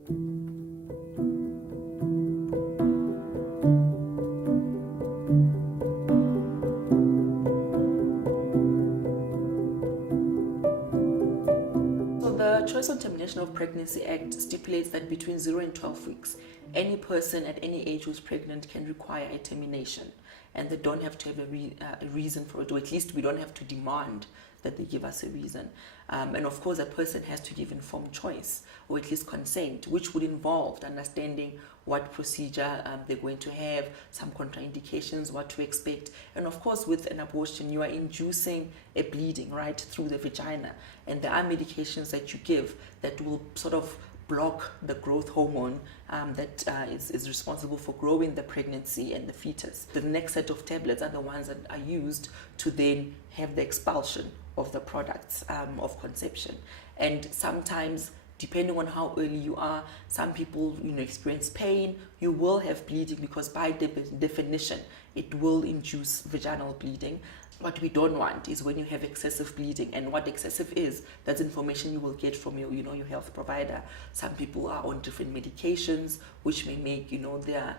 The Choice on Termination of Pregnancy Act stipulates that between 0 and 12 weeks, any person at any age who's pregnant can require a termination, and they don't have to have a reason for it, or at least we don't have to demand that they give us a reason. And of course, a person has to give informed choice, or at least consent, which would involve understanding what procedure they're going to have, some contraindications, what to expect. And of course, with an abortion, you are inducing a bleeding right through the vagina. And there are medications that you give that will sort of block the growth hormone that is responsible for growing the pregnancy and the fetus. The next set of tablets are the ones that are used to then have the expulsion of the products of conception. And sometimes, depending on how early you are, some people experience pain. You will have bleeding because by definition it will induce vaginal bleeding. What we don't want is when you have excessive bleeding, and what excessive is, that's information you will get from your your health provider. Some people are on different medications which may make their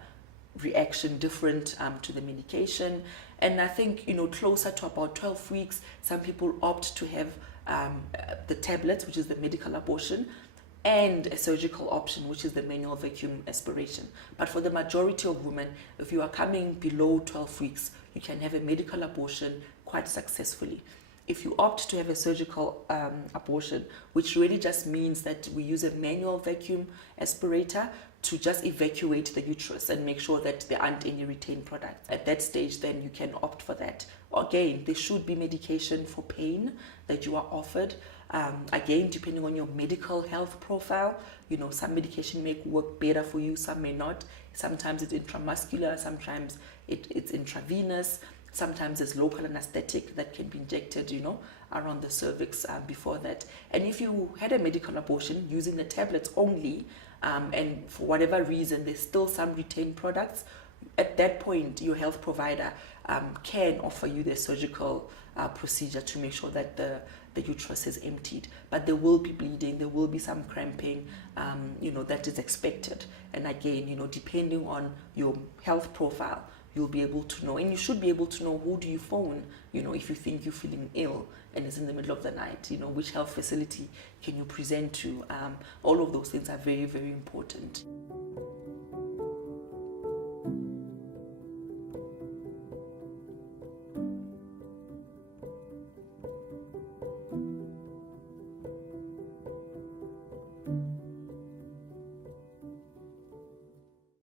reaction different to the medication. And I think closer to about 12 weeks, some people opt to have the tablets, which is the medical abortion, and a surgical option, which is the manual vacuum aspiration. But for the majority of women, if you are coming below 12 weeks, you can have a medical abortion quite successfully. If you opt to have a surgical abortion, which really just means that we use a manual vacuum aspirator to just evacuate the uterus and make sure that there aren't any retained products. At that stage, then you can opt for that. Again, there should be medication for pain that you are offered. Again, depending on your medical health profile, some medication may work better for you, some may not. Sometimes it's intramuscular, sometimes it's intravenous. Sometimes there's local anesthetic that can be injected, around the cervix before that. And if you had a medical abortion using the tablets only, and for whatever reason there's still some retained products, at that point your health provider can offer you the surgical procedure to make sure that the uterus is emptied. But there will be bleeding, there will be some cramping, that is expected. And again, depending on your health profile, you'll be able to know, and you should be able to know, who do you phone, if you think you're feeling ill and it's in the middle of the night, which health facility can you present to. All of those things are very, very important.